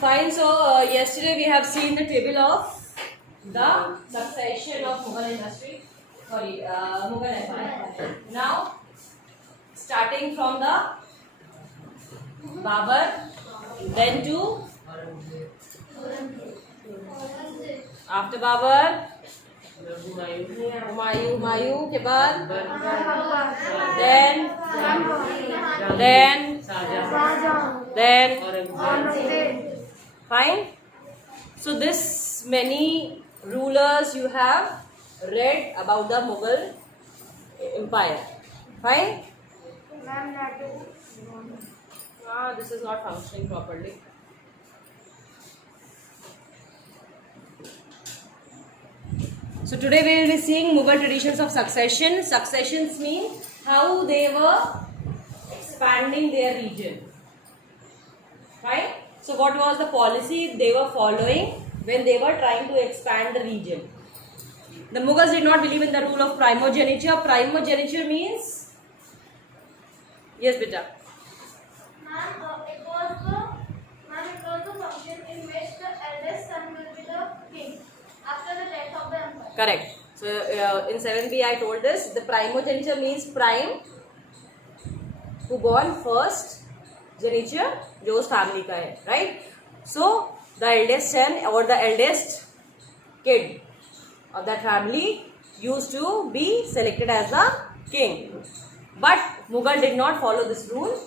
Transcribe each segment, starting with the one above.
Fine. So yesterday we have seen the table of the succession of Mughal industry. Sorry, Mughal Empire. Now, starting from the Babur, then to after Babur, Humayun के बाद, then fine. So this many rulers you have read about the Mughal Empire. Fine. This is not functioning properly. So today we will be seeing Mughal traditions of succession. Successions mean how they were expanding their region. Right? So what was the policy they were following when they were trying to expand the region? The Mughals did not believe in the rule of primogeniture. Primogeniture means, yes, beta. It was the function in which the eldest son will be the king after the death of the empire. Correct. So in 7B I told this. The primogeniture means prime, who born first, geniture जो उस family का है, right? So the eldest son or the eldest kid of that family used to be selected as the king. But Mughal did not follow this rule.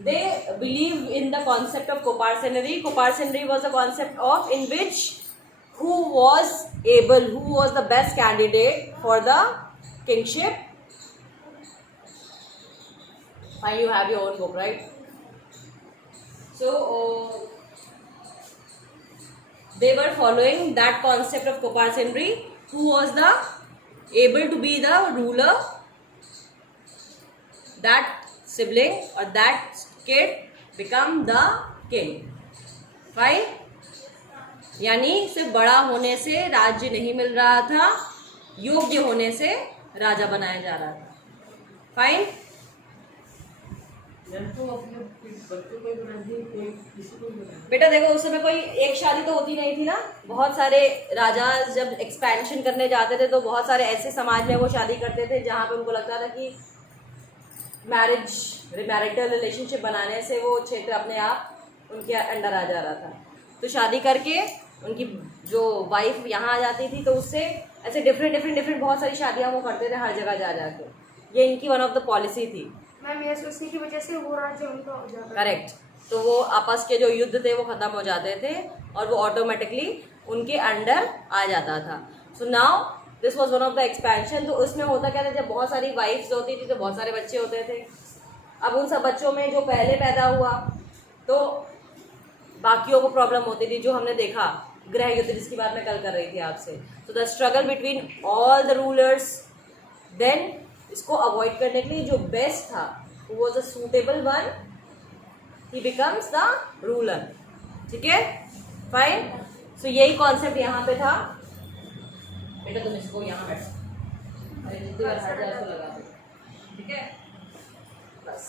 They believe in the concept of Koparsenary. Koparsenary was a concept of in which who was the best candidate for the kingship. Fine, you have your own book, right? So they were following that concept of Koparsenary. Who was able to be the ruler? That sibling or that kid become the king. Fine. यानी सिर्फ बड़ा होने से राज्य नहीं मिल रहा था, योग्य होने से राजा बनाया जा रहा था. फाइन. बेटा देखो उस समय कोई एक शादी तो होती नहीं थी ना. बहुत सारे राजा जब एक्सपेंशन करने जाते थे तो बहुत सारे ऐसे समाज में वो शादी करते थे जहाँ पे उनको लगता था कि मैरिटल रिलेशनशिप बनाने से वो क्षेत्र अपने आप उनके अंडर आ जा रहा था. तो शादी करके उनकी जो वाइफ यहाँ आ जाती थी तो उससे ऐसे डिफरेंट बहुत सारी शादियाँ वो करते थे हर जगह जा जाके. ये इनकी वन ऑफ द पॉलिसी थी. मैम ये उसी की वजह से वो राज्य उनका हो जाता. करेक्ट. तो वो आपस के जो युद्ध थे वो खत्म हो जाते थे और वो ऑटोमेटिकली उनके अंडर आ जाता था. So now this was one of the expansion. तो उसमें होता क्या था, जब बहुत सारी वाइफ्स होती थी तो बहुत सारे बच्चे होते थे. अब उन सब बच्चों में जो पहले पैदा हुआ तो बाकियों को प्रॉब्लम होती थी, जो हमने देखा गृह युद्ध जिसकी बात मैं कल कर रही थी आपसे. So the struggle between all the rulers. Then इसको अवॉइड करने के लिए जो बेस्ट था वो was a suitable one, he becomes the ruler. ठीक है. फाइन. सो यही कॉन्सेप्ट यहाँ पे था. बेटा तुम इसको यहाँ बैठ, अरे जितनी बार हट जाए उसको लगा दो. ठीक है. बस.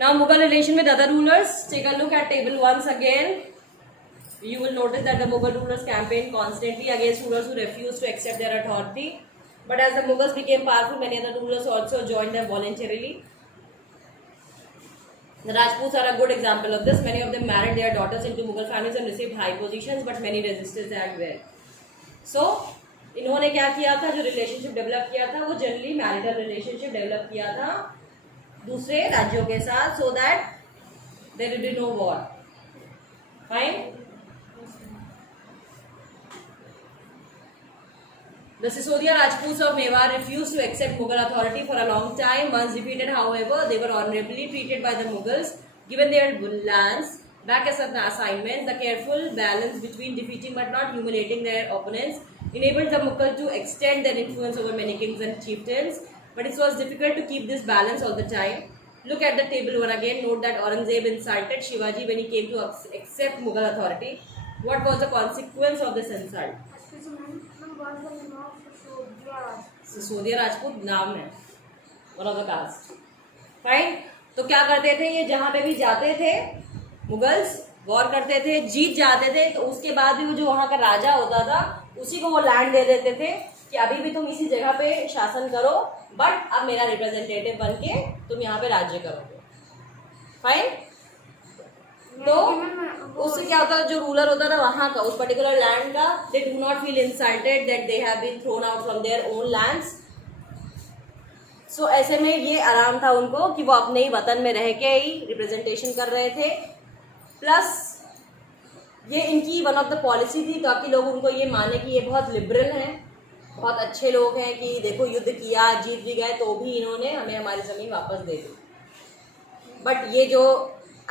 Now Mughal relation with other rulers. Take a look at table once again. You will notice that the Mughal rulers campaigned constantly against rulers who refused to accept their authority. But as the Mughals became powerful, many other rulers also joined them voluntarily. The Rajputs are a good example of this. Many of them married their daughters into Mughal families and received high positions, but many resisted and were. So, इन्होंने क्या किया था, जो relationship develop किया था वो generally marital relationship develop किया था दूसरे राज्यों के साथ, so that there will be no war. Fine. The Sisodia Rajputs of Mewar refused to accept Mughal authority for a long time. Once defeated, however, they were honorably treated by the Mughals, given their lands back as an assignment. The careful balance between defeating but not humiliating their opponents enabled the Mughals to extend their influence over many kings and chieftains. But it was difficult to keep this balance all the time. Look at the table one again. Note that Aurangzeb insulted Shivaji when he came to accept Mughal authority. What was the consequence of this insult? Sisodia Rajput नाम है, one of the caste. Fine. तो क्या करते थे ये, जहाँ पे भी जाते थे मुगल्स वॉर करते थे, जीत जाते थे, तो उसके बाद भी वो जो वहां का राजा होता था उसी को वो लैंड दे देते थे कि अभी भी तुम इसी जगह पे शासन करो, बट अब मेरा रिप्रेजेंटेटिव बन के तुम यहाँ पे राज्य करोगे। फाइन। तो उससे क्या होता था, जो रूलर होता था वहां का, उस पर्टिकुलर लैंड का, they do not feel insulted that they have been thrown out from their own lands. So ऐसे में ये आराम था उनको कि वो अपने ही वतन में रह के ही रिप्रेजेंटेशन कर रहे थे। प्लस ये इनकी वन ऑफ द पॉलिसी थी ताकि लोग उनको ये माने कि ये बहुत लिबरल हैं, बहुत अच्छे लोग हैं, कि देखो युद्ध किया, जीत भी गए, तो भी इन्होंने हमें हमारी ज़मीन वापस दे दी। बट ये जो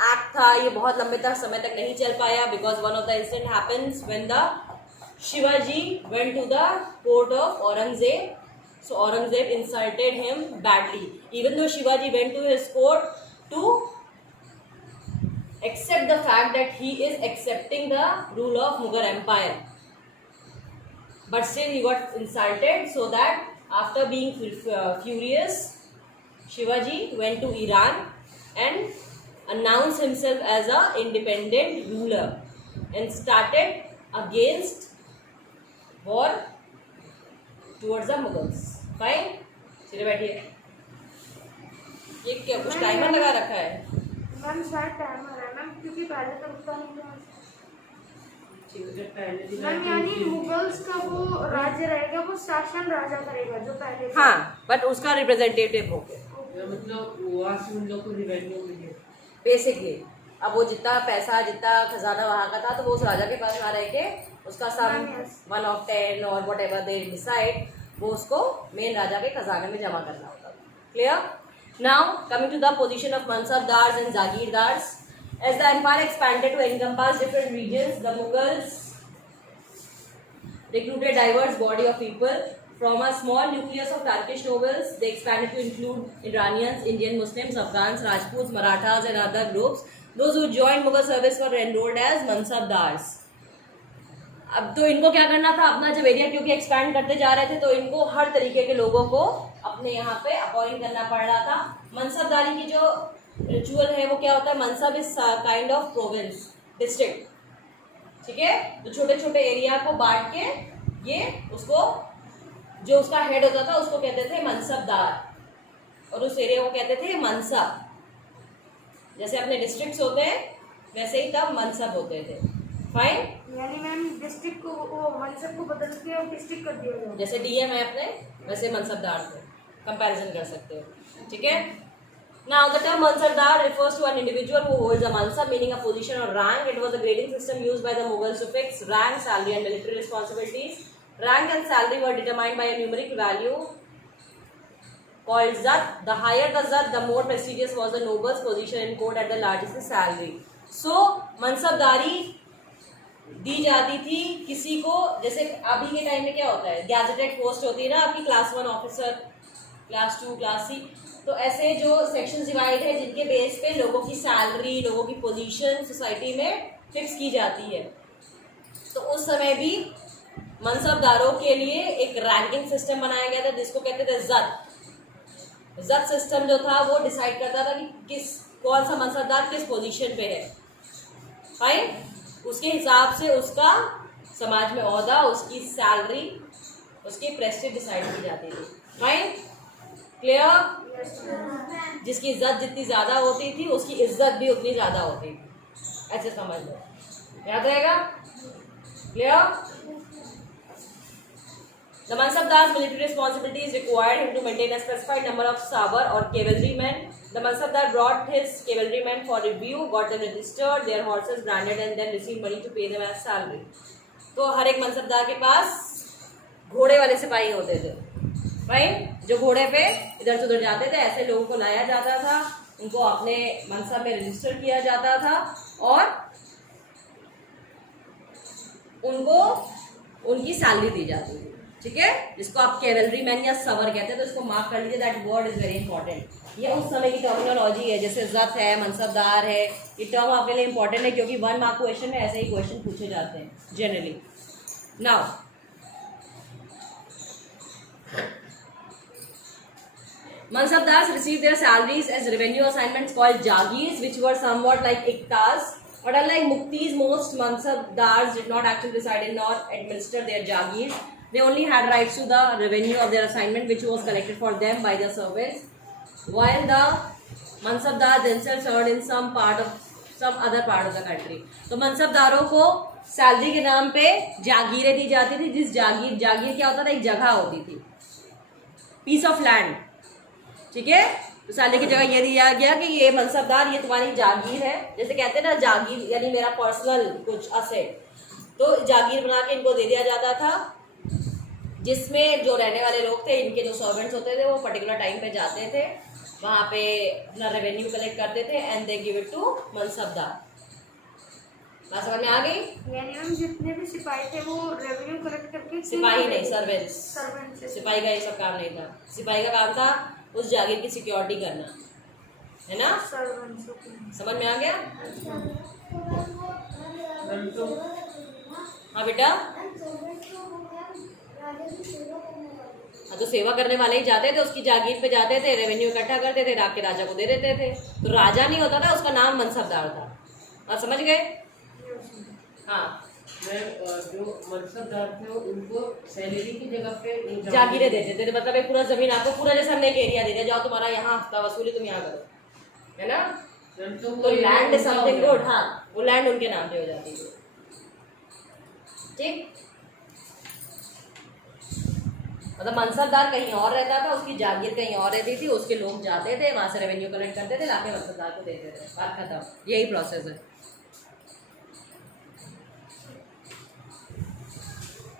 एक्ट था ये बहुत लंबे तक समय तक नहीं चल पाया, because one of the incident happens when the Shivaji went to the court of Aurangzeb. So Aurangzeb insulted him badly, even though Shivaji went to his court to accept the fact that he is accepting the rule of Mughal Empire, but still he got insulted. So that after being furious, Shivaji went to Iran and announced himself as a independent ruler and started against war towards the Mughals. Fine, चलिए बैठिए। ये क्या कुछ timer लगा रखा है? Ma'am शायद timer है मैम, क्योंकि पहले तो रुकता नहीं था। मैम यानी मुगल्स का वो राज्य रहेगा, वो शासन राजा करेगा जो पहले था। हाँ, बट उसका रिप्रेजेंटेटिव हो गया, मतलब वहाँ से उन लोग को रिवेन्यू मिले बेसिकली। अब वो जितना पैसा, जितना खजाना वहाँ का था, तो वो उस राजा के पास ना रह के उसका सम 1 of 10 और वट एवर दे डिसाइड, वो उसको मेन राजा के खजाने में जमा करना होता था। Clear? Now coming to the position of mansabdars and jagirdars. As the empire expanded to encompass different regions, the Mughals recruited diverse body of people from a small nucleus of Turkish nobles. They expanded to include Iranians, Indian Muslims, Afghans, Rajputs, Marathas, and other groups. Those who joined Mughal service were enrolled as mansabdars. अब तो इनको क्या करना था, अपना जब area क्योंकि expand करते जा रहे थे, तो इनको हर तरीके के लोगों को अपने यहाँ पे अपॉइंट करना पड़ रहा था। मनसबदारी की जो रिचुअल है वो क्या होता है, mansab is kind of province, district, ठीक है। तो छोटे छोटे एरिया को बांट के ये उसको, जो उसका हेड होता था उसको कहते थे मनसबदार, और उस एरिया को कहते थे मनसब। जैसे अपने डिस्ट्रिक्ट्स होते हैं वैसे ही तब मनसब होते थे। फाइन। यानी मैम डिस्ट्रिक्ट को, वो मनसब को बदल के और डिस्ट्रिक्ट कर दिया गया। जैसे डीएम है अपने, वैसे मनसबदार से कंपैरिजन कर सकते हो, ठीक है। Now the term mansabdar refers to an individual who holds a mansab, meaning a position or rank. It was a grading system used by the Mughals to fix rank, salary and military responsibilities. Rank and salary were determined by a numeric value called zat. The higher the zat, the more prestigious was the noble's position in court at the largest salary. So mansabdari दी जाती थी किसी को, जैसे अभी के time में क्या होता है, गैजेटेड पोस्ट होती है ना आपकी, क्लास 1 ऑफिसर, क्लास 2, क्लास 3, तो ऐसे जो सेक्शन डिवाइड है जिनके बेस पे लोगों की सैलरी, लोगों की पोजीशन सोसाइटी में फिक्स की जाती है। तो उस समय भी मनसबदारों के लिए एक रैंकिंग सिस्टम बनाया गया था जिसको कहते थे जत। जत सिस्टम जो था वो डिसाइड करता था कि कौन सा मनसबदार किस पोजीशन पे है। फाइन। उसके हिसाब से उसका समाज में ओहदा, उसकी सैलरी, उसकी प्रेस्टीज डिसाइड की जाती थी। Fine, clear? जिसकी इज्जत जितनी ज्यादा होती थी उसकी इज्जत भी उतनी ज्यादा होती थी, ऐसे समझ लो, याद रहेगा? Clear? The Mansabdar's military responsibilities required him to maintain a specified number of sabar or cavalrymen. The Mansabdar brought his cavalrymen for review, got them registered, their horses branded, and then received money to pay them as salary. तो हर एक मनसबदार के पास घोड़े वाले सिपाही होते थे, right, जो घोड़े पे इधर से उधर जाते थे। ऐसे लोगों को लाया जाता था, उनको अपने मनसब में रजिस्टर किया जाता था और उनको उनकी सैलरी दी जाती थी, ठीक है, जिसको आप कैवलरी मैन या सवर कहते हैं। तो इसको मार्क कर लीजिए, that word is very important. ये उस समय की टर्मिनोलॉजी है, जैसे जत है, मनसबदार है, ये टर्म आपके लिए इंपॉर्टेंट है क्योंकि 1 मार्क क्वेश्चन में ऐसे ही क्वेश्चन पूछे जाते हैं generally. Now Mansabdars received their salaries as revenue assignments called jagirs, which were somewhat like iktas. But unlike Muktis, most Mansabdars did not actually reside in nor administer their Jagirs. They only had rights to the revenue of their assignment, which was collected for them by their servants, while the Mansabdar themselves served in some other part of the country. तो मनसबदारों को salary के नाम पे जागीरें दी जाती थी, जिस जागीर क्या होता था, एक जगह होती थी, पीस ऑफ लैंड, ठीक है। तो सैलरी की जगह ये दिया गया कि ये मनसबदार, ये तुम्हारी जागीर है, जैसे कहते हैं ना जागीर यानी मेरा पर्सनल कुछ असेट, तो जागीर बना के इनको दे दिया जाता था, जिसमें जो रहने वाले लोग थे, इनके जो सर्वेंट्स होते थे, वो पर्टिकुलर टाइम पे जाते थे, वहाँ पे अपना रेवेन्यू कलेक्ट करते थे and they give it to mansabdar. बात समझ में आ गई? यानी हम जितने भी सिपाही थे वो रेवेन्यू कलेक्ट करके, सिपाही नहीं, सर्वेंट्स। सर्वेंट से, सिपाही का ये सब काम नहीं था। सिपाही का काम था उस जागीर की सिक्योरिटी करना, है ना? सर्वेंट। समझ में आ गया? मैम तो हाँ बेटा, हाँ तो सेवा करने वाले ही जाते थे, उसकी जागीर पे जाते थे, रेवेन्यू इकट्ठा करते थे, रात के राजा को दे देते थे। तो राजा नहीं होता था, उसका नाम मनसबदार था। आप समझ गए? हाँ, मैम जो मनसबदार थे उनको सैलरी की जगह पे जागीरें देते थे, मतलब एक पूरा जमीन आपको, पूरा जैसे हमने एक एरिया दे दिया, जाओ तुम्हारा यहाँ हफ्ता वसूली तुम यहाँ करो, है ना? मैम तो लैंड इज समथिंग गुड। हाँ, वो लैंड उनके नाम पे हो जाती है, ठीक। मतलब मनसबदार कहीं और रहता था, उसकी जागीर कहीं और रहती थी, उसके लोग जाते थे, वहां से रेवेन्यू कलेक्ट करते थे, लाके मनसबदार को देते थे, बात खत्म। यही प्रोसेस है।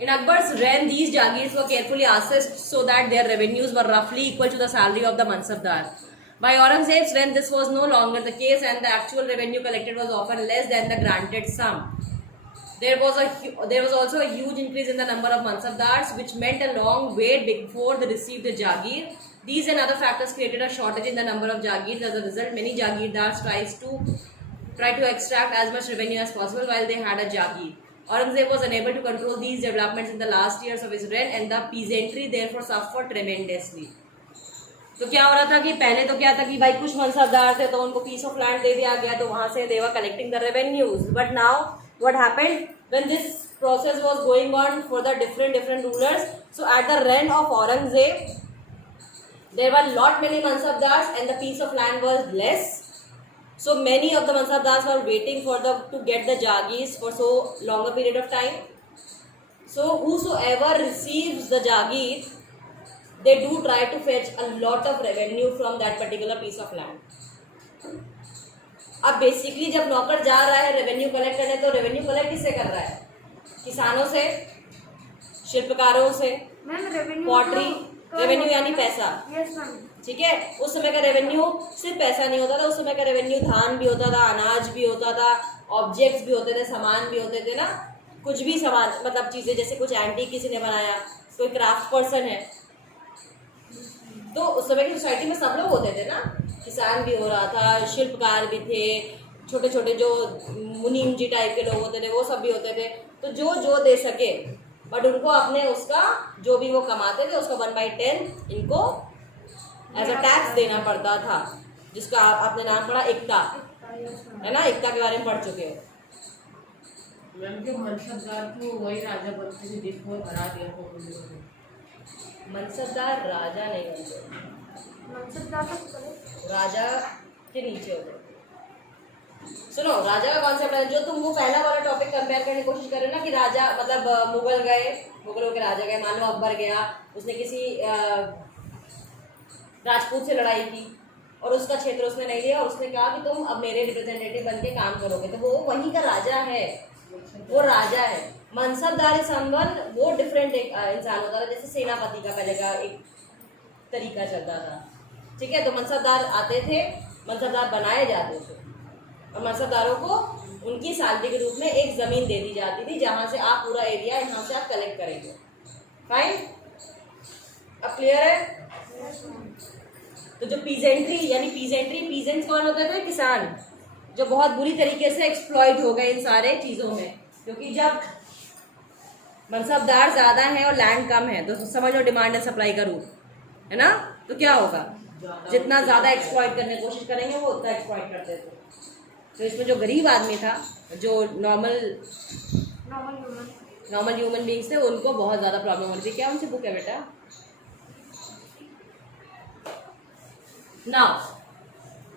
In Akbar's reign, these jagirs were carefully assessed so that their revenues were roughly equal to the salary of the mansabdar. By Aurangzeb's reign, this was no longer the case, and the actual revenue collected was often less than the granted sum. There was also a huge increase in the number of mansabdars, which meant a long wait before they received the jagir. These and other factors created a shortage in the number of jagirs. As a result, many jagirdars try to extract as much revenue as possible while they had a jagir. Aurangzeb was unable to control these developments in the last years of his reign, and the peasantry therefore suffered tremendously. तो क्या हो रहा था कि पहले तो क्या था कि भाई कुछ मनसबदार थे तो उनको पीस ऑफ लैंड दे दिया गया, तो वहां से they were collecting the revenues. But now what happened when this process was going on for the different rulers? So at the reign of Aurangzeb, there were lot many mansabdars and the piece of land was less. So many of the mansabdars were waiting for to get the jagirs for so longer period of time. So whosoever receives the jagir, they do try to fetch a lot of revenue from that particular piece of land. अब basically जब नौकर जा रहा है revenue collect करने, तो revenue collect किससे कर रहा है? किसानों से, शिल्पकारों से, पॉटरी, रेवेन्यू यानी पैसा, ठीक है। उस समय का रेवेन्यू सिर्फ पैसा नहीं होता था, उस समय का रेवेन्यू धान भी होता था, अनाज भी होता था, ऑब्जेक्ट्स भी होते थे, सामान भी होते थे ना, कुछ भी सामान, मतलब चीजें, जैसे कुछ एंटीक किसी ने बनाया, कोई क्राफ्ट पर्सन है, तो उस समय की सोसाइटी में सब लोग होते थे ना, किसान भी हो रहा था, शिल्पकार भी थे, छोटे छोटे जो मुनीम जी टाइप के लोग होते थे वो सब भी होते थे। तो जो दे सके, बट उनको अपने उसका जो भी वो कमाते थे उसका 1/10 इनको एज अ टैक्स देना पड़ता था, जिसका आपने नाम पढ़ा इक्ता, है ना? इक्ता के बारे में पढ़ चुके हो। मैम जो मनसबदार थे वही राजा बनते थे जिसको हरा दिया था। मनसबदार राजा नहीं बनते, राजा के नीचे होते। सुनो, राजा का कॉन्सेप्ट है, जो तुम वो पहला वाला टॉपिक कंपेयर करने की कोशिश कर रहे हो ना, कि राजा मतलब मुगल गए, मुगलों के राजा गए, मान लो अकबर गया, उसने किसी राजपूत से लड़ाई की और उसका क्षेत्र उसने नहीं लिया, और उसने कहा कि तुम अब मेरे रिप्रेजेंटेटिव बन के काम करोगे, तो वो वहीं का राजा है, वो राजा है। मनसबदार समवन वो डिफरेंट एक इंसान होता था, जैसे सेनापति का पहले का एक तरीका चलता था, ठीक है। तो मनसबदार आते थे, मनसबदार बनाए जाते थे, और मनसबदारों को उनकी सैलरी के रूप में एक जमीन दे दी जाती थी, जहां से आप पूरा एरिया यहाँ से आप कलेक्ट करेंगे। फाइन, अब क्लियर है? तो जो पीजेंट्री यानी पीजेंट्स कौन होते थे? किसान, जो बहुत बुरी तरीके से एक्सप्लॉइट हो गए इन सारे चीजों में, क्योंकि जब मनसबदार ज्यादा है और लैंड कम है, तो समझ लो डिमांड एंड सप्लाई का रूप है ना, तो क्या होगा? जितना ज्यादा एक्सप्लॉइट करने की कोशिश करेंगे वो उतना एक्सप्लॉइट करते थे, तो इसमें जो गरीब आदमी था, जो नॉर्मल ह्यूमन बींग्स थे, उनको बहुत ज़्यादा प्रॉब्लम हो रही थी। क्या उनसे बुक है बेटा? Now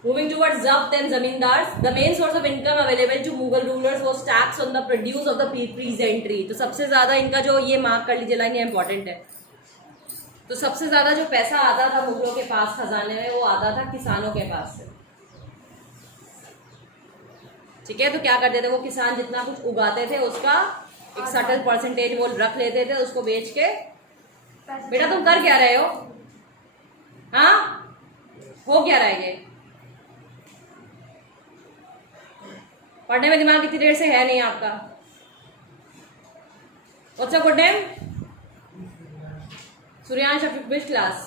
moving towards Zabt and Zamindars, the main source of income available to Mughal rulers was tax on the produce of the peasantry. तो सबसे ज़्यादा इनका जो ये मार्क कर लीजिए लाइन, ये इम्पोर्टेंट है। तो सबसे ज़्यादा जो पैसा आता था मुगलों के पास खजाने में, वो आता था किसानों के पास से। ठीक है, तो क्या करते थे वो किसान, जितना कुछ उगाते थे उसका एक सर्टेन परसेंटेज वो रख लेते थे, उसको बेच के। बेटा तुम कर क्या रहे हो? हाँ, हो क्या रहा है ये? पढ़ने में दिमाग इतनी देर से है नहीं आपका। What's your good name? Suryansh, of which class?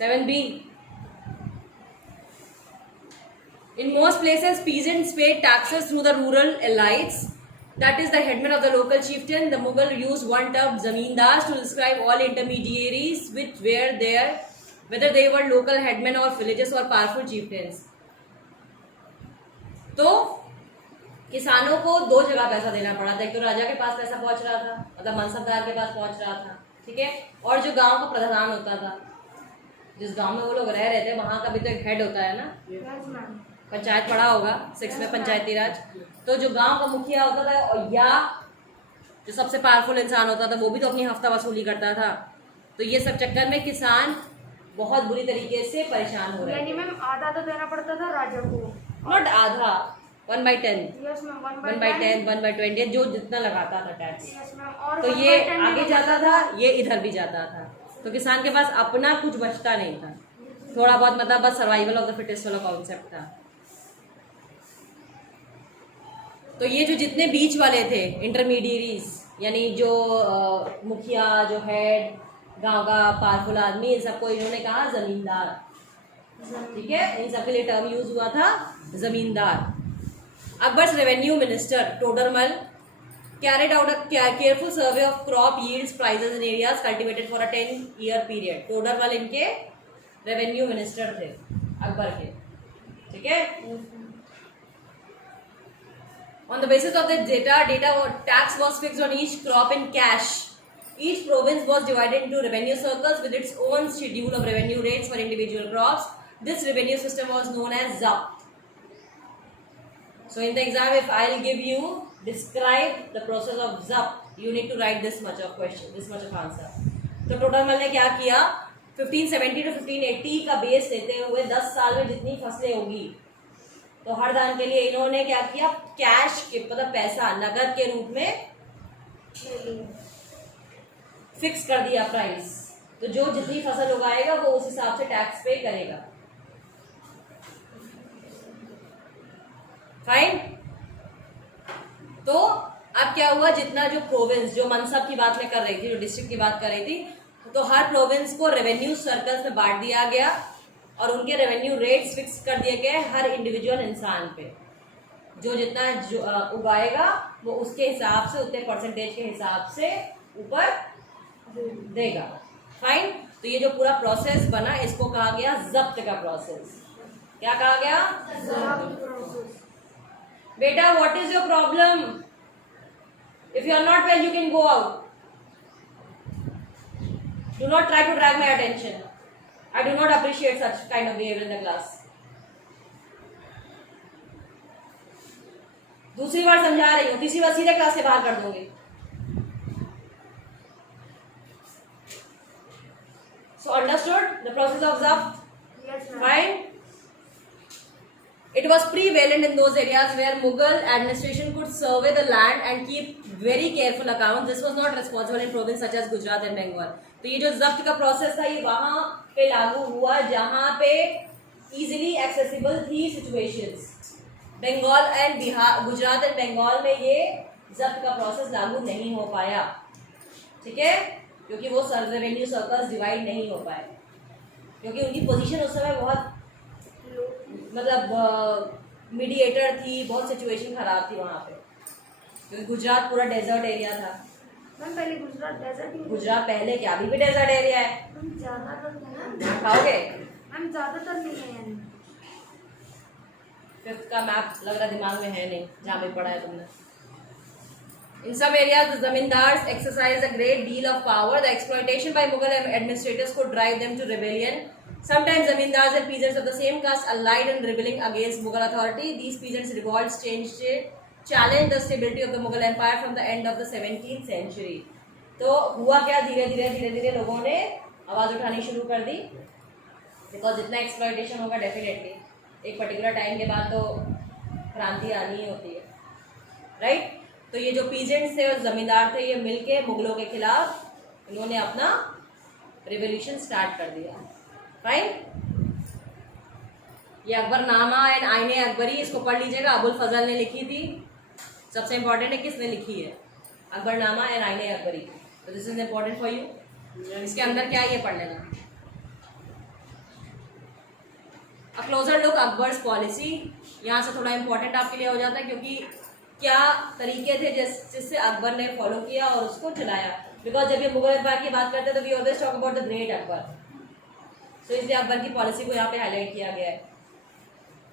7B. In most places, peasants paid taxes through the rural elites. That is the headman of the local chieftain. The Mughal used one term, zamindars, to describe all intermediaries which were there, whether they were local headmen or villages or powerful chieftains. तो किसानों को दो जगह पैसा देना पड़ा था। एक तो राजा के पास पैसा पहुंच रहा था, मतलब मनसबदार के पास पहुंच रहा था, ठीक है, और जो गांव का प्रधान होता था, जिस गांव में वो लोग रह रहे थे, वहां का भी तो एक हेड होता है ना। पंचायत पढ़ा होगा 6 में, पंचायती राज। तो जो गांव का मुखिया होता था, और या जो सबसे पावरफुल इंसान होता था, वो भी तो अपनी हफ्ता वसूली करता था। तो ये सब चक्कर में किसान बहुत बुरी तरीके से परेशान हो रहे थे। यानी मैम आधा तो देना पड़ता था राजा को, नॉट आधा, 1/10, यस मैम, 1/10, 1/20, जो जितना लगाता था टैक्स। Yes ma'am. और तो ये आगे जाता था, ये इधर भी जाता था। तो किसान के पास अपना कुछ बचता नहीं था, थोड़ा बहुत, मतलब बस सर्वाइवल ऑफ द फिटेस्ट वाला कॉन्सेप्ट था। तो ये जो जितने बीच वाले थे, इंटरमीडिएरीज, यानी जो मुखिया, जो हेड, गांव का पावरफुल आदमी, इन सबको इन्होंने कहा जमींदार। ठीक है, इन सबके लिए टर्म यूज हुआ था जमींदार। Akbar's revenue minister Todermal carried out a careful survey of crop yields, prices and areas cultivated for a 10-year period. Todermal इनके revenue minister थे अकबर के, ठीक है। On the basis of the data tax was fixed on each crop in cash. Each province was divided into revenue circles with its own schedule of revenue rates for individual crops. This revenue system was known as Zabt. So in the exam, if I'll give you, describe the process of Zabt, you need to write this much of question, this much of answer. तो टोडरमल ने क्या किया, 1570 to 1580 का base लेते हुए 10 साल में जितनी फसलें होगी, तो हर धान के लिए इन्होंने क्या किया, कैश के, मतलब पैसा नगद के रूप में फिक्स कर दिया प्राइस। तो जो जितनी फसल उगाएगा वो उस हिसाब से टैक्स पे करेगा। फाइन। तो अब क्या हुआ, जितना जो प्रोविंस, जो मनसब की बात मैं कर रही थी, जो डिस्ट्रिक्ट की बात कर रही थी, तो हर प्रोविंस को रेवेन्यू सर्कल्स में बांट दिया गया और उनके रेवेन्यू रेट्स फिक्स कर दिए गए हर इंडिविजुअल इंसान पे। जो जितना उगाएगा वो उसके हिसाब से, उतने परसेंटेज के हिसाब से ऊपर देगा। फाइन। तो ये जो पूरा प्रोसेस बना, इसको कहा गया जब्त का प्रोसेस। क्या कहा गया? जब्त process. Beta, what is your problem? If you are not well, you can go out. Do not try to drag my attention. I do not appreciate such kind of behavior in the class. दूसरी बार समझा रही हूँ, तीसरी बार सीधे class से बाहर कर दूंगी। So understood the process of Zabt? Yes ma'am. Fine. It was prevalent in those areas where Mughal administration could survey the land and keep very careful accounts. This was not responsible in provinces such as Gujarat and Bengal. तो ये जो जब्त का process था, ये वहां पे लागू हुआ जहां पे easily accessible थी situations. Bengal and Bihar, Gujarat and Bengal में ये जब्त का प्रोसेस लागू नहीं हो पाया, ठीक है, क्योंकि वो रेवेन्यू सर्कल्स डिवाइड नहीं हो पाए, क्योंकि उनकी पोजीशन उस समय बहुत, मतलब मीडिएटर थी, बहुत सिचुएशन खराब थी वहाँ पे, क्योंकि गुजरात पूरा डेजर्ट एरिया था। मैम पहले गुजरात डेजर्ट ही, गुजरात पहले क्या, अभी भी डेजर्ट एरिया है। मैम ज्यादातर है ना, यहाँ खाओगे? मैम ज्यादातर नहीं है यानी। 5th का मैप लग रहा दिमाग में है नहीं, जहाँ पे पढ़ा है तुमने. In some areas, the zamindars exercised a great deal of power. The exploitation by Mughal administrators could drive them to rebellion. Sometimes zamindars and peasants of the same caste allied in rebelling against Mughal authority. These peasants' revolts challenged the stability of the Mughal Empire from the end of the 17th century. तो हुआ क्या, धीरे धीरे लोगों ने आवाज़ उठानी शुरू कर दी. बिकॉज जितना एक्सप्लॉयटेशन होगा डेफिनेटली एक पर्टिकुलर टाइम के बाद तो क्रांति आनी ही होती है, राइट. तो ये जो पीजेंट्स थे और जमींदार थे, ये मिलके मुगलों के खिलाफ इन्होंने अपना रिवोल्यूशन स्टार्ट कर दिया. फाइन. ये अकबरनामा एंड आईने अकबरी, इसको पढ़ लीजिएगा. अबुल फजल ने लिखी थी. सबसे इंपॉर्टेंट है किसने लिखी है, अकबरनामा एंड आईने अकबरी. तो this is important for you. इसके अंदर क्या है ये पढ़ लेना. अ क्लोजर लुक अकबर्स पॉलिसी. यहाँ से थोड़ा इंपॉर्टेंट आपके लिए हो जाता है, क्योंकि क्या तरीके थे जिससे अकबर ने फॉलो किया और उसको चलाया. बिकॉज जब ये मुगल एम्पायर की बात करते हैं तो we always talk about the great Akbar. So इसलिए अकबर की पॉलिसी को यहाँ पे हाईलाइट किया गया है.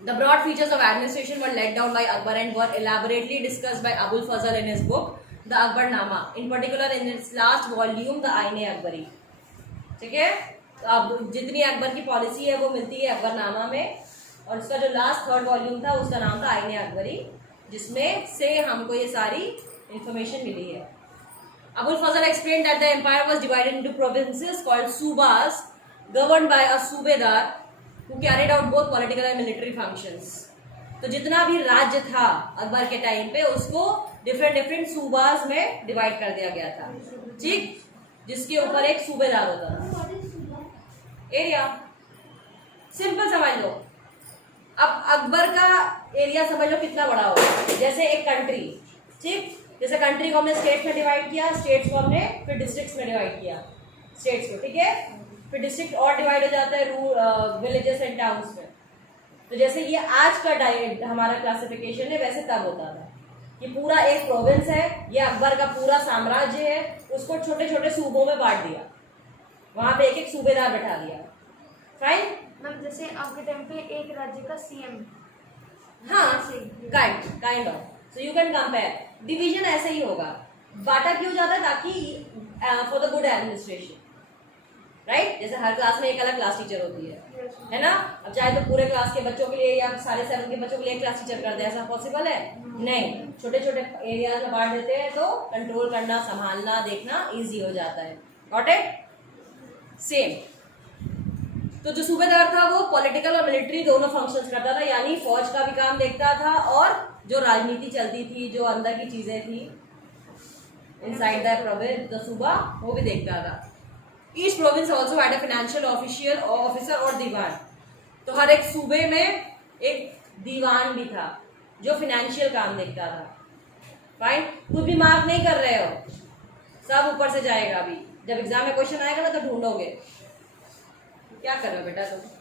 The broad features of administration were laid down by Akbar and were elaborately discussed by Abul Fazal in his book the Akbarnama, in particular in its last volume the Aine Akbari. ठीक है. तो अब जितनी अकबर की पॉलिसी है वो मिलती है अकबरनामा में, और उसका जो लास्ट 3rd वॉल्यूम था उसका नाम था आईने अकबरी, जिसमें से हमको ये सारी इंफॉर्मेशन मिली है. Abul Fazal explain that the empire was divided into provinces called subas governed by a subedar who carried out both political and military functions. तो जितना भी राज्य था अकबर के टाइम पे उसको डिफरेंट सूबास में डिवाइड कर दिया गया था. ठीक. जिसके ऊपर एक सूबेदार होता था. एरिया सिंपल समझ लो. अब अकबर का एरिया समझ लो कितना बड़ा होगा. जैसे एक कंट्री. ठीक. जैसे कंट्री को हमने स्टेट में डिवाइड किया, स्टेट्स को हमने फिर डिस्ट्रिक्ट्स में डिवाइड किया, स्टेट्स को. ठीक है. फिर डिस्ट्रिक्ट और डिवाइड हो जाता है विलेजेस एंड टाउन्स में. तो जैसे ये आज का हमारा क्लासिफिकेशन है, वैसे तब होता था कि पूरा एक प्रोविंस है, ये अकबर का पूरा साम्राज्य है, उसको छोटे छोटे सूबों में बांट दिया, वहां पे एक एक सूबेदार बैठा दिया. फाइन. मैम जैसे आपके टाइम पे एक राज्य का सीएम. हाँ, kind of. So you can compare. Division ऐसे ही होगा. बांटा क्यों जाता है, ताकि for the good administration, right. जैसे हर क्लास में एक अलग क्लास टीचर होती है ना. अब चाहे तो पूरे क्लास के बच्चों के लिए या सारे 7 के बच्चों के लिए एक क्लास टीचर कर दे, ऐसा पॉसिबल है नहीं. छोटे छोटे एरियाज में बांट देते हैं तो कंट्रोल करना, संभालना, देखना इजी हो जाता है. Got it. सेम. तो जो सूबेदार था वो पॉलिटिकल और मिलिट्री दोनों फंक्शंस करता था, यानी फौज का भी काम देखता था और जो राजनीति चलती थी, जो अंदर की चीजें थी इनसाइड द प्रोविंस, द सूबा, वो भी देखता था. Each province also had a financial officer और दीवान. तो हर एक सूबे में एक दीवान भी था जो फाइनेंशियल काम देखता था. फाइन. कुछ भी मार्क नहीं कर रहे हो, सब ऊपर से जाएगा. अभी जब एग्जाम में क्वेश्चन आएगा ना तो ढूंढोगे. क्या कर रहे हो बेटा तुम.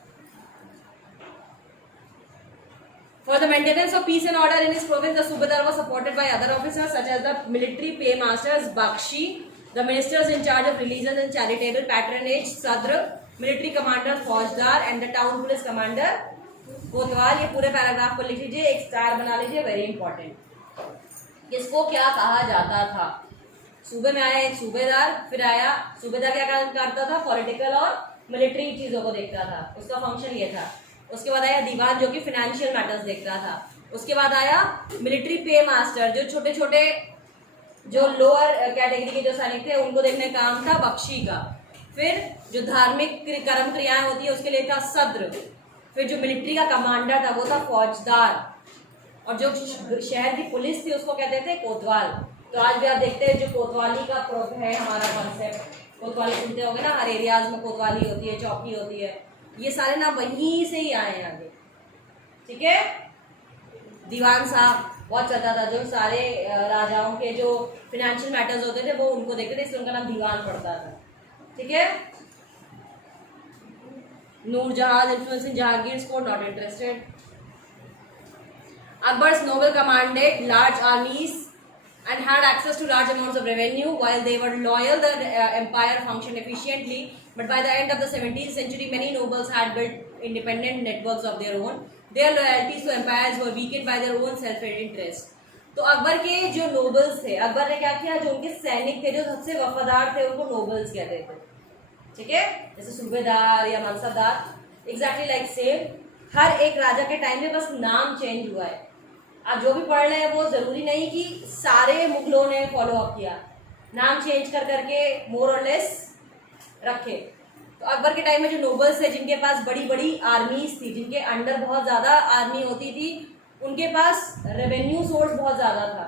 For the maintenance of peace and order in his province, the Subedar was supported by other officers such as the military paymasters, Bakshi, the ministers in charge of religion and charitable patronage, Sadr, military commander, Faujdar, and the town police commander, कोतवाल. ये पूरे paragraph को लिख लीजिए, एक star बना लीजिए, very important. किसको क्या कहा जाता था. सूबे में आया एक सूबेदार, फिर आया सूबेदार क्या काम करता था, पॉलिटिकल और मिलिट्री चीजों को देखता था, उसका फंक्शन ये था. उसके बाद आया दीवान जो कि फाइनेंशियल मैटर्स देखता था. उसके बाद आया मिलिट्री पे मास्टर, जो छोटे छोटे जो लोअर कैटेगरी के जो सैनिक थे उनको देखने का काम था बख्शी का. फिर जो धार्मिक कर्म क्रियाएं होती है उसके लिए था सद्र. फिर जो मिलिट्री का कमांडर था वो था फौजदार, और जो शहर की पुलिस थी उसको कहते थे कोतवाल. तो आज भी आप देखते हैं जो कोतवाली का है हमारा कॉन्सेप्ट, कोतवाली सुनते होंगे ना, हर एरियाज में कोतवाली होती है, चौकी होती है, ये सारे नाम वहीं से ही आए हैं आगे. ठीक है. दीवान साहब बहुत चलता था, जो सारे राजाओं के जो फाइनेंशियल मैटर्स होते थे वो उनको देखते थे, इसलिए उनका नाम दीवान पड़ता था. ठीक है. नूरजहां इन्फ्लुएंसिंग जहांगीर को not interested. Akbar's noble commanded large armies and had access to large amounts of revenue. While they were loyal, the empire functioned efficiently. But by the end of the 17th century, many nobles had built independent networks of their own. Their loyalties to empires were weakened by their own self interest. तो अकबर के जो nobles थे, अकबर ने क्या किया, जो उनके सैनिक थे, जो सबसे वफादार थे, उनको नोबल्स कहते थे, ठीक है, जैसे सूबेदार या मनसबदार, एग्जैक्टली लाइक सेम। हर एक राजा के टाइम में बस नाम चेंज हुआ है। आप जो भी पढ़ रहे हैं वो जरूरी नहीं कि सारे मुगलों ने फॉलो अप किया, नाम चेंज कर करके मोर और लेस रखे। तो अकबर के टाइम में जो नोबल्स थे, जिनके पास बड़ी बड़ी आर्मीज थी, जिनके अंडर बहुत ज्यादा आर्मी होती थी, उनके पास रेवेन्यू सोर्स बहुत ज्यादा था,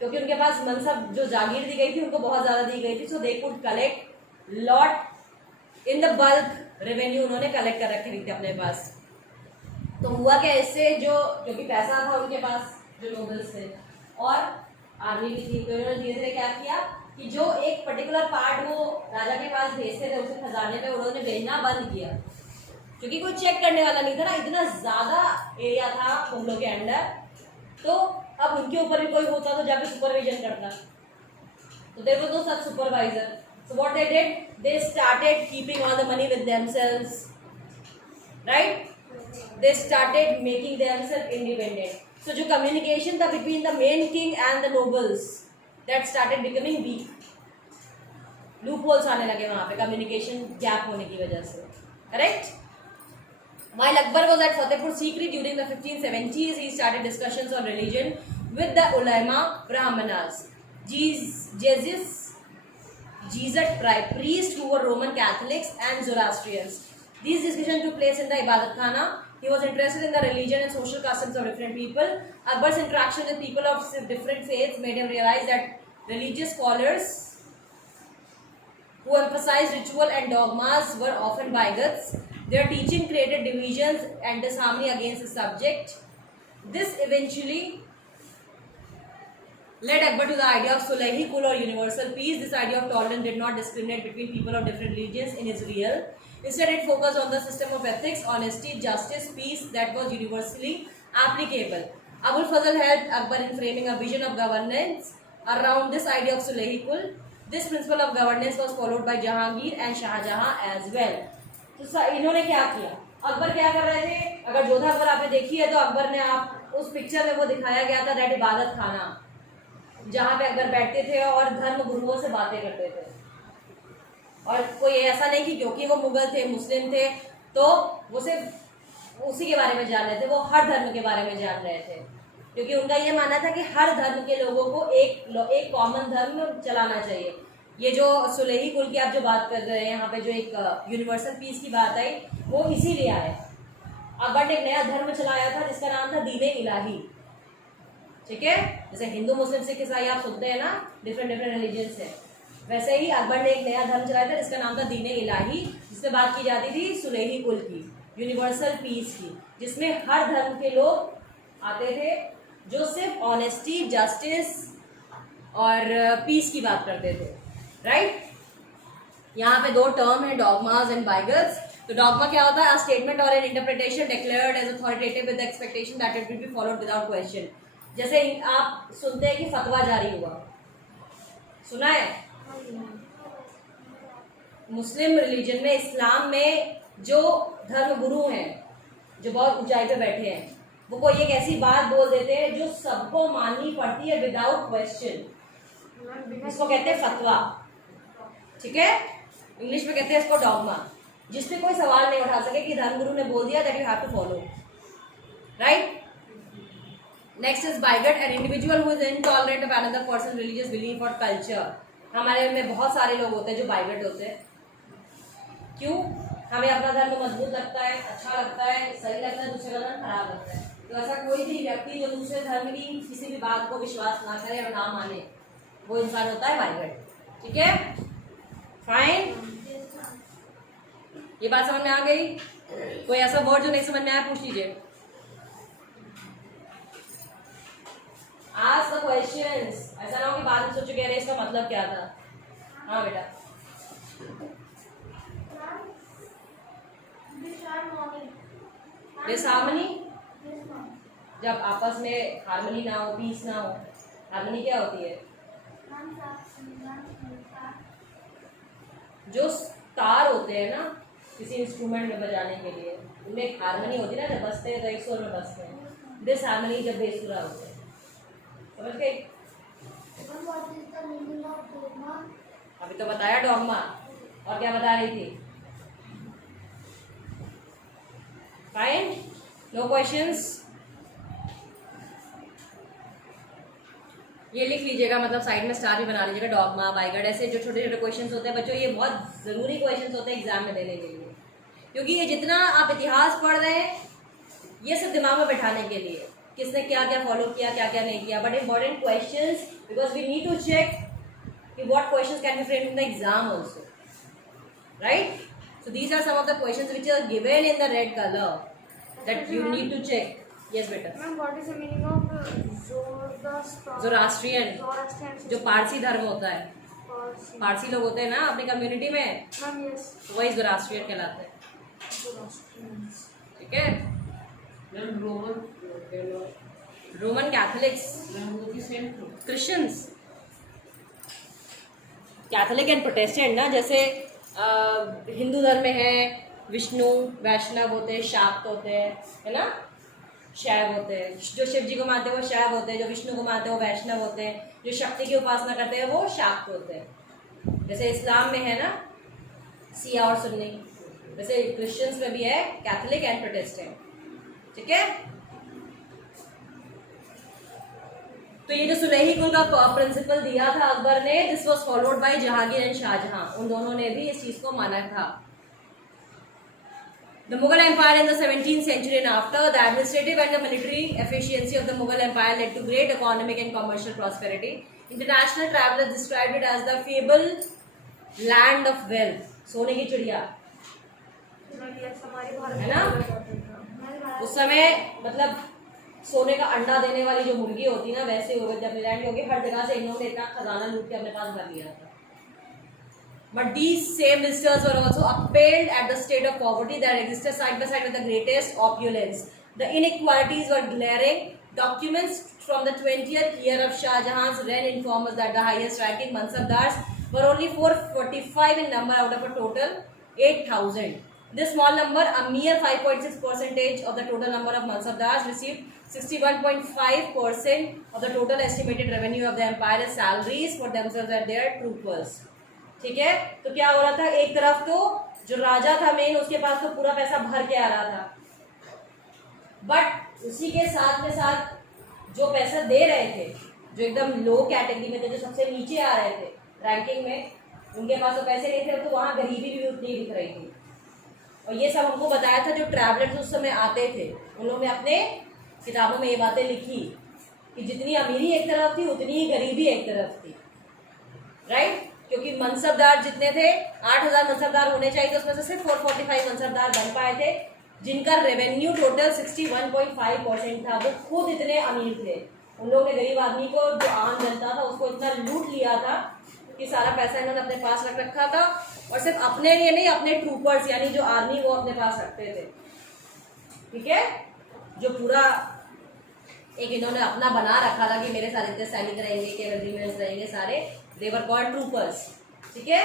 क्योंकि उनके पास मनसब जो जागीर दी गई थी उनको बहुत ज्यादा दी गई थी। So they could collect lot in the bulk revenue, उन्होंने कलेक्ट कर रखे थे अपने पास। तो हुआ क्या इससे, जो क्योंकि पैसा था उनके पास, जो नोबल्स थे, और आर्मी भी थी, तो उन्होंने धीरे धीरे क्या किया कि जो एक पर्टिकुलर पार्ट वो राजा के पास भेजते थे उसे खजाने पे, उन्होंने भेजना बंद किया, क्योंकि कोई चेक करने वाला नहीं था ना, इतना ज्यादा एरिया था मुगलों के अंडर। तो अब उनके ऊपर भी कोई होता तो जाके सुपरविजन करता, तो there was no such supervisor. So what they did, they started keeping all the money with themselves, right, they started making themself independent. So जो कम्युनिकेशन था between the main king and the nobles, that started becoming weak, loophole आने लगे वहां पे communication gap होने की वजह से, correct. While Akbar was at Fatehpur Sikri during the 1570s, he started discussions on religion with the ulama brahmanas, Jesuit priests who were Roman Catholics and Zoroastrians. These discussions took place in the Ibadat Khana. He was interested in the religion and social customs of different people. Akbar's interaction with people of different faiths made him realize that religious scholars who emphasized ritual and dogmas were often bigots. Their teaching created divisions and disharmony against the subject. This eventually led Akbar to the idea of Sulhi Kul or universal peace. This idea of tolerance did not discriminate between people of different religions in Israel. Instead, it focused on the system of ethics, honesty, justice, peace that was universally applicable. Abul Fazl helped Akbar in framing a vision of governance around this idea of Sulhi Kul. This principle of governance was followed by Jahangir and Shah Jahan as well. तो इन्होंने क्या किया, अकबर क्या कर रहे थे, अगर जोधा अकबर आपने देखी है तो अकबर ने, आप उस पिक्चर में वो दिखाया गया था दैट इबादत खाना, जहाँ पे अकबर बैठते थे और धर्म गुरुओं से बातें करते थे। और कोई ऐसा नहीं कि क्योंकि वो मुगल थे, मुस्लिम थे, तो वो सिर्फ उसी के बारे में जान रहे थे, वो हर धर्म के बारे में जान रहे थे, क्योंकि उनका ये मानना था कि हर धर्म के लोगों को एक कॉमन धर्म चलाना चाहिए। ये जो सुलेही कुल की आप जो बात कर रहे हैं, यहाँ पे जो एक यूनिवर्सल पीस की बात आई, वो इसीलिए आए। अकबर ने एक नया धर्म चलाया था जिसका नाम था दीन इलाही, ठीक है, जैसे हिंदू मुस्लिम सिख ईसाई आप सुनते हैं ना, डिफरेंट रिलीजन से, वैसे ही अकबर ने एक नया धर्म चलाया था जिसका नाम था दीन इलाही, जिसमें बात की जाती थी सुलेही कुल की, यूनिवर्सल पीस की, जिसमें हर धर्म के लोग आते थे जो सिर्फ ऑनेस्टी, जस्टिस और पीस की बात करते थे, राइट। यहाँ पे दो टर्म है, डॉगमास एंड बाइगल्स। तो डॉगमा क्या होता है, statement or an interpretation declared as authoritative with the expectation that it will be followed without question. जैसे आप सुनते हैं कि फतवा जारी हुआ, सुना है, मुस्लिम रिलीजन में, इस्लाम में जो धर्म गुरु हैं, जो बहुत ऊंचाई पे बैठे हैं, वो कोई एक ऐसी बात बोल देते हैं जो सबको माननी पड़ती है विदाउट क्वेश्चन, इसको कहते हैं फतवा, ठीक है, इंग्लिश में कहते हैं इसको डॉगमा, जिसपे कोई सवाल नहीं उठा सके कि धर्मगुरु ने बोल दिया that you have to follow, right. Next is bigot, an individual who is intolerant of another person religious belief और कल्चर। हमारे में बहुत सारे लोग होते हैं जो बाइगट होते हैं, क्यों, हमें अपना धर्म मजबूत लगता है, अच्छा लगता है, सही लगता है, दूसरे का धर्म खराब लगता है। तो ऐसा कोई भी व्यक्ति जो दूसरे धर्म की किसी भी बात को विश्वास ना करे और ना माने, वो इंसान होता है बाइगट, ठीक है, फाइन। ये बात समझ में आ गई? कोई ऐसा वर्ड जो नहीं समझ में आया पूछ लीजिए, आस्क द क्वेश्चंस, ऐसा ना हो कि बाद में सोचो कि अरे इसका मतलब क्या था। हाँ बेटा, डिसहार्मनी, जब आपस में हार्मनी ना हो, पीस ना हो, हार्मनी क्या होती है, जो तार होते हैं ना, किसी इंस्ट्रूमेंट में बजाने के लिए उनमें एक हारमोनी होती है ना, जब बजते हैं तो एक सुर में बजते हैं, दिस हारमोनी जब बेसुरा होते हैं, समझ गए? Ma'am, what is the meaning of dogma? अभी तो बताया डॉगमा, और क्या बता रही थी? Fine, no questions? ये लिख लीजिएगा, मतलब साइड में स्टार भी बना लीजिएगा, डॉगमा, बाइगर्ड, ऐसे जो छोटे छोटे क्वेश्चंस होते हैं बच्चों, ये बहुत ज़रूरी क्वेश्चंस होते हैं एग्जाम में देने के लिए, क्योंकि ये जितना आप इतिहास पढ़ रहे हैं ये सब दिमाग में बैठाने के लिए, किसने क्या क्या फॉलो किया, क्या क्या नहीं किया, but important questions, because we need to check कि what questions can be framed in the exam also, right? So these are some of the questions which are given in the red colour that you need to check. Yes बेटा. Ma'am what is the meaning of Zoroastrian, जो पारसी धर्म होता है, पारसी? पारसी लोग होते हैं ना अपनी कम्युनिटी में, मैम यस, वही ज़ोरास्ट्रियन कहलाते हैं. ज़ोरास्ट्रियंस. ठीक है. मैम रोमन कैथोलिक्स, वो की सेम थी। क्रिश्चियंस, कैथोलिक एंड प्रोटेस्टेंट ना, जैसे हिंदू धर्म में है विष्णु, वैष्णव होते हैं, शाक्त होते हैं, है ना, शैव होते हैं, जो शिव जी को मानते हैं वो शैव होते हैं, जो विष्णु को मानते हैं वो वैष्णव होते हैं, जो शक्ति की उपासना करते हैं वो शाक्त होते हैं. जैसे इस्लाम में है ना सिया और सुन्नी, वैसे क्रिश्चियंस में भी है कैथोलिक एंड प्रोटेस्टेंट. ठीक है. तो ये जो सुलेही कुल का प्रिंसिपल दिया था अकबर ने, this was followed by Jahangir and Shahjahan, उन दोनों ने भी इस चीज को माना था. The Mughal Empire in the 17th century and after, the administrative and the military efficiency of the Mughal Empire led to great economic and commercial prosperity. International travelers described it as the fabled land of wealth. सोने की चिड़िया, yes, हमारे भारत है ना? में जाते थे. उस समय मतलब सोने का अंडा देने वाली जो मुर्गी होती ना, वैसे हो गए अपनी क्योंकि हर जगह से इन्होंने इतना खजाना लूट के अपने पास भर लिया था. But these same visitors were also appalled at the state of poverty that existed side by side with the greatest opulence. The inequalities were glaring. Documents from the 20th year of Shah Jahan's reign inform us that the highest ranking Mansabdars were only 445 in number out of a total 8,000. This small number, a mere 5.6% of the total number of Mansabdars, received 61.5% of the total estimated revenue of the empire as salaries for themselves and their troopers. ठीक है. तो क्या हो रहा था, एक तरफ तो जो राजा था मेन, उसके पास तो पूरा पैसा भर के आ रहा था, बट उसी के साथ में साथ जो पैसा दे रहे थे, जो एकदम लो कैटेगरी में थे, जो सबसे नीचे आ रहे थे रैंकिंग में, उनके पास तो पैसे नहीं थे, तो वहाँ गरीबी भी उतनी दिख रही थी. और ये सब हमको बताया था जो ट्रैवलर्स उस समय आते थे, उन्होंने अपने किताबों में ये बातें लिखी कि जितनी अमीरी एक तरफ थी उतनी ही गरीबी एक तरफ थी, राइट? क्योंकि मनसबदार जितने थे 8,000 मनसबदार होने चाहिए, तो उसमें से सिर्फ 445 मनसबदार बन पाए थे, जिनका रेवेन्यू टोटल 61.5% था. वो खुद इतने अमीर थे. उन लोगों ने गरीब आदमी को, जो आम जनता था, उसको इतना लूट लिया था कि सारा पैसा इन्होंने अपने पास रख रखा था, और सिर्फ अपने लिए नहीं, अपने ट्रूपर्स यानी जो आर्मी वो अपने पास रखते थे. ठीक है. जो पूरा एक इन्होंने अपना बना रखा था कि मेरे सारे इतने सैनिक रहेंगे, के रेजिमेंट्स रहेंगे सारे, they were called troopers. ठीक है.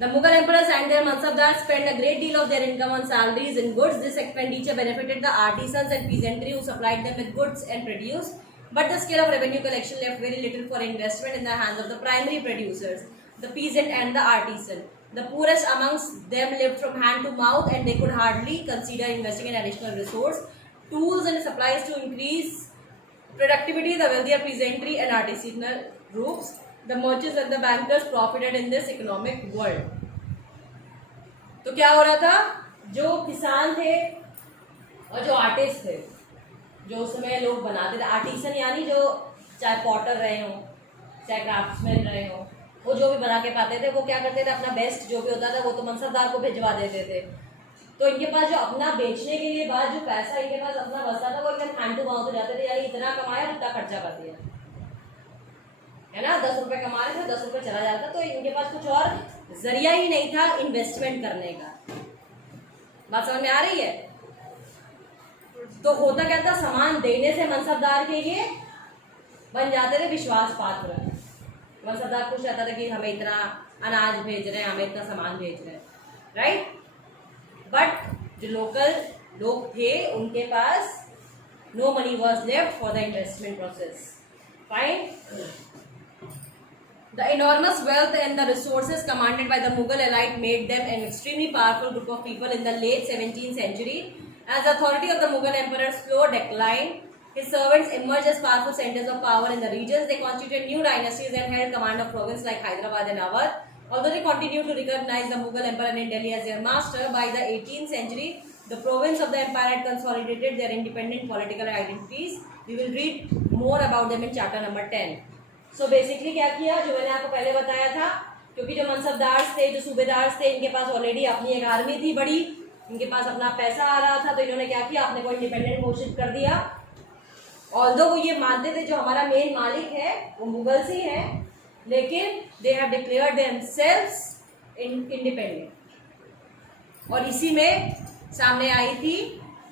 The Mughal emperors and their mansabdars spent a great deal of their income on salaries and goods. This expenditure benefited the artisans and peasantry who supplied them with goods and produce, but the scale of revenue collection left very little for investment in the hands of the primary producers, the peasant and the artisan. The poorest amongst them lived from hand to mouth, and they could hardly consider investing in additional resource, tools and supplies to increase productivity. The wealthier peasantry and artisanal groups, the merchants and the bankers profited in this economic world. तो क्या हो रहा था, जो किसान थे और जो आर्टिस्ट थे, जो उस समय लोग बनाते थे, आर्टिसन यानी जो चाहे पॉटर रहे हो, चाहे क्राफ्ट्समैन रहे हो, वो जो भी बना के पाते थे, वो क्या करते थे, अपना बेस्ट जो भी होता था वो तो मनसबदार को भिजवा देते थे. तो इनके पास जो अपना बेचने के लिए बाद जो पैसा इनके पास अपना बचता था, वो एकदम हैंड टू माउथ हो जाते थे, यानी इतना कमाया इतना खर्चा कर दिया, है ना. 10 रुपए कमा रहे थे, 10 रुपए चला जाता, तो इनके पास कुछ और जरिया ही नहीं था इन्वेस्टमेंट करने का. बात समझ में आ रही है. तो होता क्या था, सामान देने से मनसबदार के लिए बन जाते थे विश्वास पात्र. मनसबदार खुश रहता था कि हमें इतना अनाज भेज रहे हैं, हमें इतना सामान भेज रहे हैं. राइट। बट जो लोकल लोग थे उनके पास no money was left for the investment process. Fine. The enormous wealth and the resources commanded by the Mughal elite made them an extremely powerful group of people in the late 17th century. As the authority of the Mughal emperor's slow decline, his servants emerged as powerful centers of power in the regions. They constituted new dynasties and held command of provinces like Hyderabad and Awadh. Although they continued to recognize the Mughal emperor in Delhi as their master, by the 18th century, the province of the empire had consolidated their independent political identities. We will read more about them in chapter number 10. So basically क्या किया, जो मैंने आपको पहले बताया था, क्योंकि जो मनसबदार थे, जो सूबेदार थे, इनके पास ऑलरेडी अपनी एक आर्मी थी बड़ी, इनके पास अपना पैसा आ रहा था, तो इन्होंने क्या किया, अपने को इंडिपेंडेंट घोषित कर दिया। ऑल्दो वो ये मानते थे जो हमारा मेन मालिक है वो मुगल्स ही है, लेकिन they have declared themselves independent. और इसी में सामने आई थी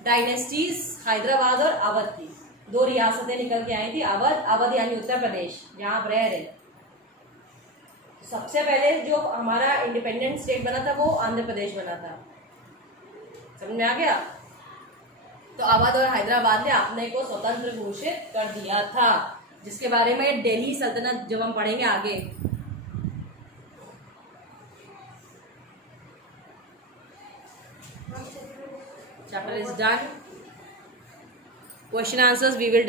डायनेस्टीज हैदराबाद और अवध की, दो रियासतें निकल के आई थी। अवध यानी उत्तर प्रदेश, जहाँ आप रह रहे। सबसे पहले जो हमारा इंडिपेंडेंट स्टेट बना था वो आंध्र प्रदेश बना था, समझ में आ गया। तो अवध और हैदराबाद ने अपने को स्वतंत्र घोषित कर दिया था, जिसके बारे में दिल्ली सल्तनत जब हम पढ़ेंगे आगे। Chapter is done. Question answers we will